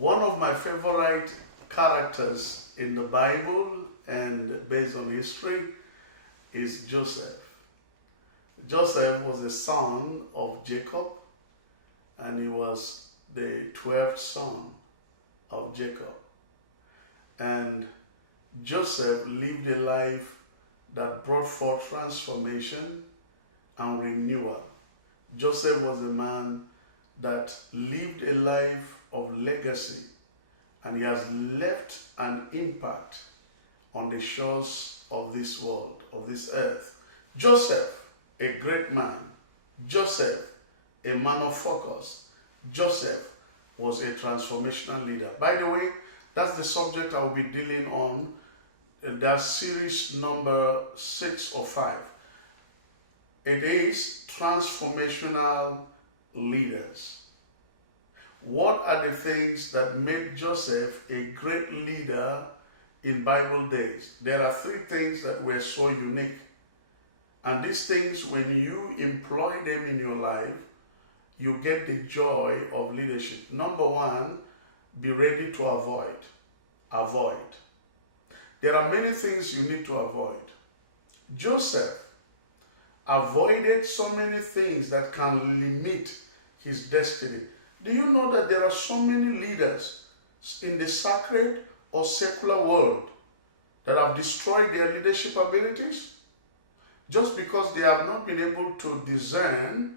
One of my favorite characters in the Bible and based on history is Joseph. Joseph was the son of Jacob, and he was the 12th son of Jacob. And Joseph lived a life that brought forth transformation and renewal. Joseph was a man that lived a life of legacy, and he has left an impact on the shores of this world, of this earth. Joseph, a great man. Joseph, a man of focus. Joseph was a transformational leader. By the way, that's the subject I will be dealing on. That's series number 6 or 5. It is Transformational Leaders. What are the things that made Joseph a great leader in Bible days? There are 3 things that were so unique. And these things, when you employ them in your life, you get the joy of leadership. Number 1, be ready to avoid. Avoid. There are many things you need to avoid. Joseph avoided so many things that can limit his destiny. Do you know that there are so many leaders in the sacred or secular world that have destroyed their leadership abilities just because they have not been able to discern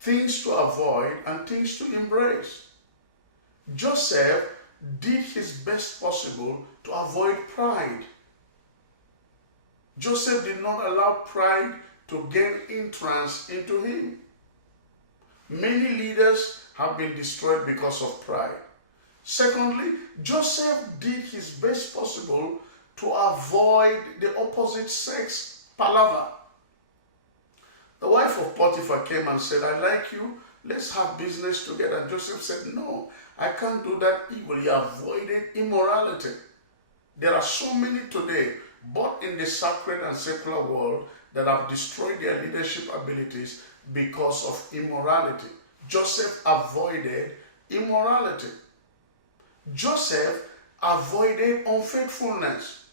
things to avoid and things to embrace? Joseph did his best possible to avoid pride. Joseph did not allow pride to gain entrance into him. Many leaders have been destroyed because of pride. Secondly, Joseph did his best possible to avoid the opposite sex palaver. The wife of Potiphar came and said, "I like you, let's have business together." And Joseph said, "No, I can't do that evil." He avoided immorality. There are so many today, both in the sacred and secular world, that have destroyed their leadership abilities because of immorality. Joseph avoided immorality. Joseph avoided unfaithfulness.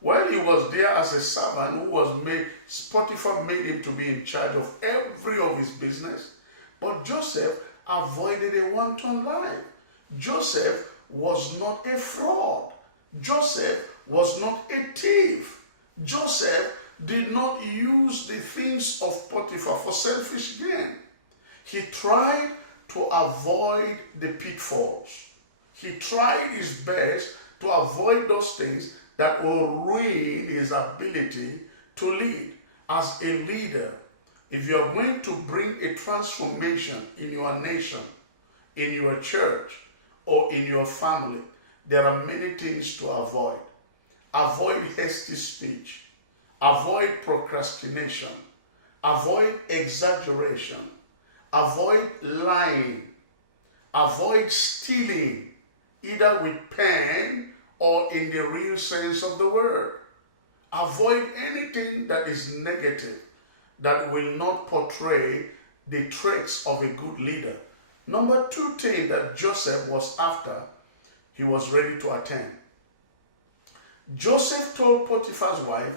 While he was there as a servant who was made, Potiphar made him to be in charge of every of his business. But Joseph avoided a wanton life. Joseph was not a fraud. Joseph was not a thief. Joseph did not use the things of Potiphar for selfish gain. He tried to avoid the pitfalls. He tried his best to avoid those things that will ruin his ability to lead. As a leader, if you are going to bring a transformation in your nation, in your church, or in your family, there are many things to avoid. Avoid hasty speech. Avoid procrastination. Avoid exaggeration. Avoid lying. Avoid stealing, either with pen or in the real sense of the word. Avoid anything that is negative, that will not portray the traits of a good leader. Number 2 thing that Joseph was after, he was ready to attend. Joseph told Potiphar's wife,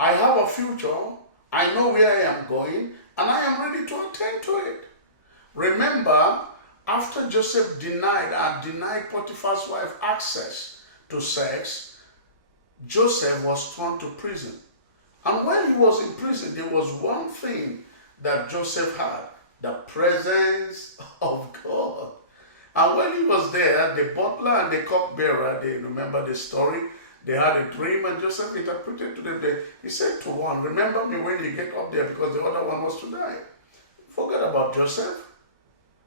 "I have a future, I know where I am going, and I am ready to attend to it." Remember, after Joseph denied Potiphar's wife access to sex, Joseph was thrown to prison. And while he was in prison, there was one thing that Joseph had: the presence of God. And when he was there, the butler and the cupbearer, they remember the story, they had a dream, and Joseph interpreted to them. He said to one, "Remember me when you get up there," because the other one was to die. Forget about Joseph.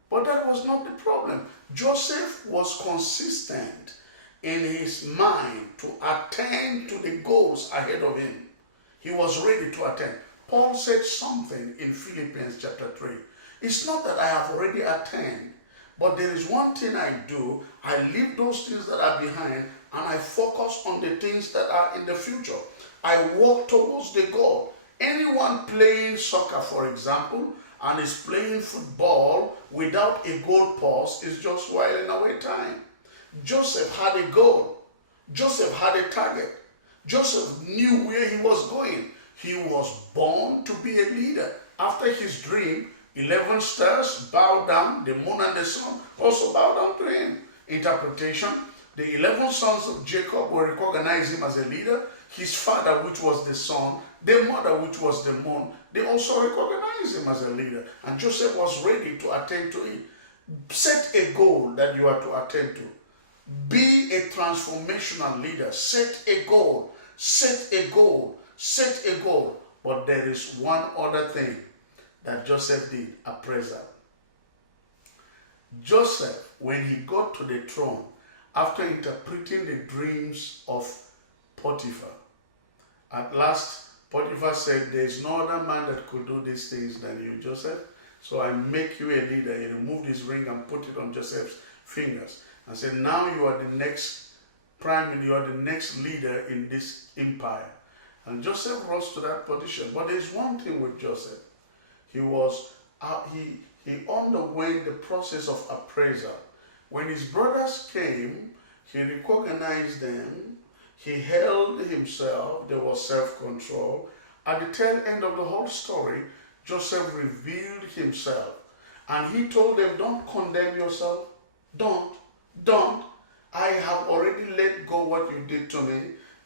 But that was not the problem. Joseph was consistent in his mind to attend to the goals ahead of him. He was ready to attend. Paul said something in Philippians chapter 3. It's not that I have already attained, but there is one thing I do. I leave those things that are behind and I focus on the things that are in the future. I walk towards the goal. Anyone playing soccer, for example, and is playing football without a goal post is just whiling away time. Joseph had a goal. Joseph had a target. Joseph knew where he was going. He was born to be a leader. After his dream, 11 stars bowed down, the moon and the sun also bowed down to him. Interpretation: the 11 sons of Jacob will recognize him as a leader. His father, which was the sun, the mother, which was the moon, they also recognized him as a leader. And Joseph was ready to attend to it. Set a goal that you are to attend to. Be a transformational leader. Set a goal. Set a goal. Set a goal. But there is one other thing that Joseph did, appraisal. Joseph, when he got to the throne, after interpreting the dreams of Potiphar, at last Potiphar said, there is no other man that could do these things than you, Joseph. So I make you a leader. He removed his ring and put it on Joseph's fingers and said, now you are the next prime, you are the next leader in this empire. And Joseph rose to that position. But there's one thing with Joseph. He underwent the process of appraisal. When his brothers came, he recognized them. He held himself. There was self-control. At the tail end of the whole story, Joseph revealed himself. And he told them, don't condemn yourself. Don't. I have already let go what you did to me,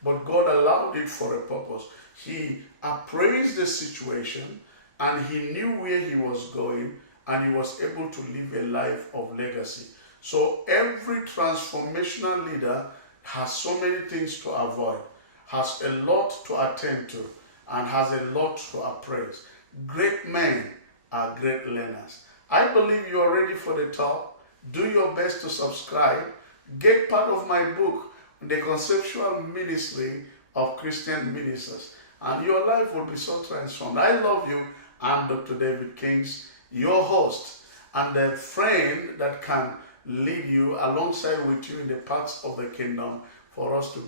but God allowed it for a purpose. He appraised the situation, and he knew where he was going, and he was able to live a life of legacy. So every transformational leader has so many things to avoid, has a lot to attend to, and has a lot to appraise. Great men are great learners. I believe you are ready for the top. Do your best to subscribe. Get part of my book, The Conceptual Ministry of Christian Ministers, and your life will be so transformed. I love you. I'm Dr. David Kings, your host, and the friend that can lead you alongside with you in the paths of the kingdom for us to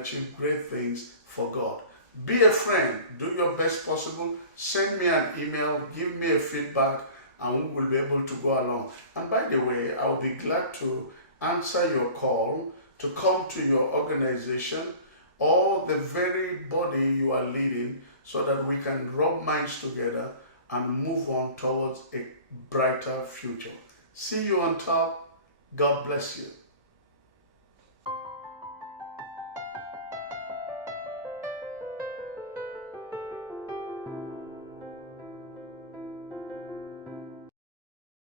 achieve great things for God. Be a friend. Do your best possible. Send me an email. Give me a feedback, and we will be able to go along. And by the way, I will be glad to answer your call to come to your organization or the very body you are leading, so that we can rub minds together and move on towards a brighter future. See you on top. God bless you.